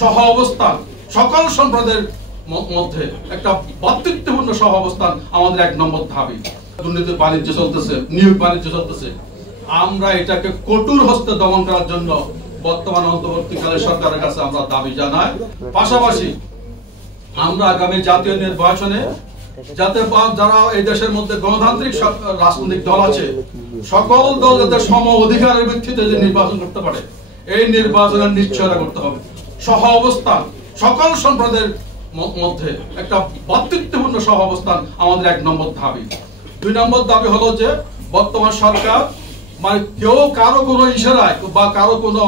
সহ অবস্থান, সকল সম্প্রদায়ের মধ্যে একটা ভ্রাতৃত্বপূর্ণ সহ অবস্থান আমাদের 1 নম্বর দাবি। দুর্নীতি বাণিজ্য চলতেছে, নিয়োগ বাণিজ্য চলতেছে, আমরা এটাকে কঠোর হস্তে দমন করার জন্য বর্তমান অন্তর্বর্তীকালীন সরকারের কাছে আমরা দাবি জানাই। পাশাপাশি আমরা আগামী জাতীয় নির্বাচনে যাতে যারা এই দেশের মধ্যে গণতান্ত্রিক রাজনৈতিক দল আছে, সকল দল যাতে সম অধিকারের ভিত্তিতে যে নির্বাচন করতে পারে, এই নির্বাচনের নিশ্চয়তা করতে হবে। সহ অবস্থান, সকল সম্প্রদায়ের মধ্যে একটা ভ্রাতৃত্বপূর্ণ সহ অবস্থান আমাদের 1 নম্বর দাবি। 2 নম্বর দাবি হলো যে বর্তমান সরকার মানে কেউ কারো কোনো ইশারায় বা কারো কোনো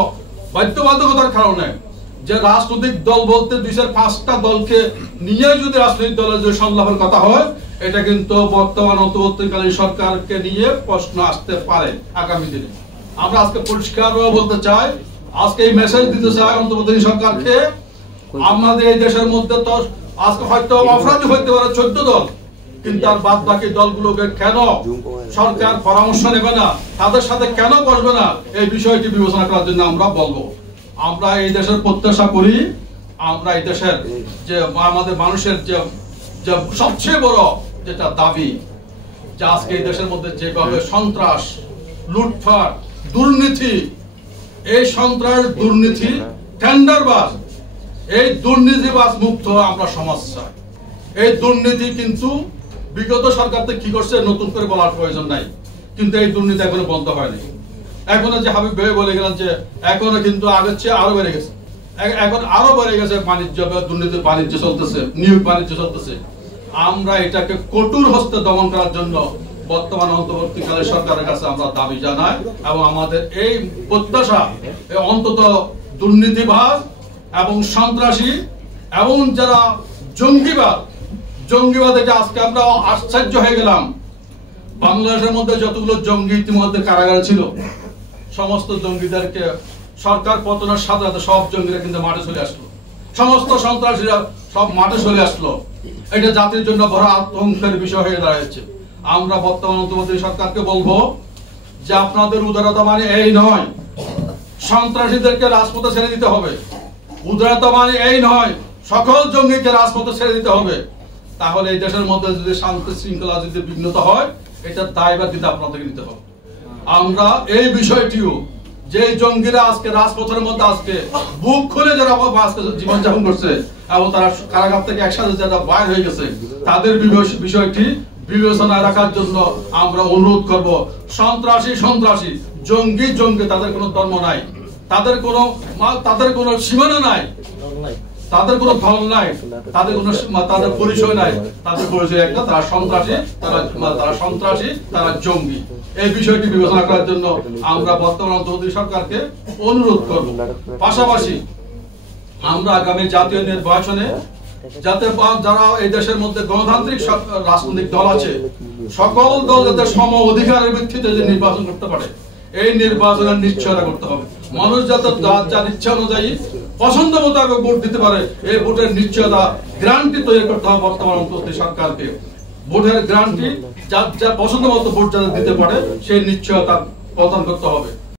বাধ্যবাধকতার কারণে যে রাজনৈতিক দল বলতে 2-5টা দলকে নিয়ে যদি রাজনৈতিক দলের যে সংলাপের কথা হয়, এটা কিন্তু বর্তমান অন্তর্বর্তীকালীন সরকারকে নিয়ে প্রশ্ন আসতে পারে আগামী দিনে। আমরা আজকে পরিষ্কার বলতে চাই, আজকে এই মেসেজ দিতে চাই অন্তর্বর্তীকালীন সরকারকে, আমাদের এই দেশের মধ্যে তো আজকে হয়তো অপরাধী হইতে পারে 14 দল, কিন্তু আর বাদ বাকি দলগুলোকে কেন সরকার পরামর্শ নেবে না, তাদের সাথে কেন বসবে না, এই বিষয়টি বিবেচনা করার জন্য আমরা বলবো। আমরা এই দেশের প্রত্যাশা করি, আমরা এই দেশের যে আমাদের মানুষের যে সবচেয়ে বড় যেটা দাবি, যে আজকে এই দেশের মধ্যে যেভাবে সন্ত্রাস, লুটপাট, দুর্নীতি, এই সন্ত্রাস, দুর্নীতি, টেন্ডারবাজ, এই দুর্নীতিবাজ মুক্ত আমরা সমাজ চাই। এই দুর্নীতি কিন্তু বিগত সরকার থেকে কি করছে নতুন করে বলার প্রয়োজন নাই, কিন্তু এই দুর্নীতি এখনো বন্ধ হয়নি। এখনো যে হাবিব ভাই বলে গেলেন যে এখনো কিন্তু আগের চেয়ে আরো বেড়ে গেছে, এখন আরো বেড়ে গেছে বাণিজ্য, দুর্নীতি বাণিজ্য চলতেছে, নিয়োগ বাণিজ্য চলতেছে। আমরা এটাকে কঠোর হস্তে দমন করার জন্য বর্তমান অন্তর্বর্তীকালীন সরকারের কাছে আমরা দাবি জানাই, এবং আমাদের এই প্রত্যাশা অন্তত দুর্নীতিবাজ এবং সন্ত্রাসী এবং যারা জঙ্গিবাদ এটা আজকে আমরা আশ্চর্য হয়ে গেলাম। বাংলাদেশের মধ্যে যতগুলো জঙ্গি ইতিমধ্যে কারাগারে ছিল, সমস্ত জঙ্গিদেরকে সরকার পতনের সাথে সাথে সব জঙ্গিরা কিন্তু মাঠে চলে আসলো, সমস্ত সন্ত্রাসীরা সব মাঠে চলে আসলো। এটা জাতির জন্য বড় আতঙ্কের বিষয় হয়ে দাঁড়িয়েছে। আমরা বর্তমান অন্তর্বর্তী সরকারকে বলবো যে আপনাদের উদারতা মানে এই নয় সন্ত্রাসীদেরকে রাজপথে ছেড়ে দিতে হবে, উদারতা মানে এই নয় সকল জঙ্গিকে রাজপথে ছেড়ে দিতে হবে। তাহলে এই দেশের মধ্যে যদি শান্তি শৃঙ্খলা যদি বিঘ্নিত হয়, এটা দায়ভার দিতে আপনাদেরকে নিতে হবে। আমরা এই বিষয়টিও যে জঙ্গিরা আজকে রাজপথের মধ্যে আজকে বুক খুলে যারা আজকে জীবনযাপন করছে এবং তারা কারাগার থেকে একসাথে যারা বাইর হয়ে গেছে, তাদের বিষয়টি বিবেচনায় রাখার জন্য আমরা অনুরোধ করব। সন্ত্রাসী জঙ্গি তাদের কোনো ধর্ম নাই, তাদের কোনো সীমানা নাই, তাদের কোনো দল নাই, তাদের পরিচয় নাই। তাদের পরিচয় একটা, তারা সন্ত্রাসী, তারা জঙ্গি। এই বিষয়টি বিবেচনা করার জন্য আমরা বর্তমান অন্তর্বর্তী সরকারকে অনুরোধ করব। পাশাপাশি আমরা আগামী জাতীয় নির্বাচনে যাতে যারা এই দেশের মধ্যে গণতান্ত্রিক রাজনৈতিক দল আছে, সকল দল যাতে সম অধিকারের ভিত্তিতে যে নির্বাচন করতে পারে, এই নির্বাচনের নিশ্চয়তা করতে হবে। মানুষ যাতে যার ইচ্ছা অনুযায়ী পছন্দ মতো ভোট দিতে পারে, এই ভোটের নিশ্চয়তা গ্যারান্টি তৈরি করতে হবে বর্তমান অন্তর্বর্তী সরকারকে। ভোটের গ্যারান্টি, যার পছন্দ মতো ভোট যাতে দিতে পারে সেই নিশ্চয়তা প্রদান করতে হবে।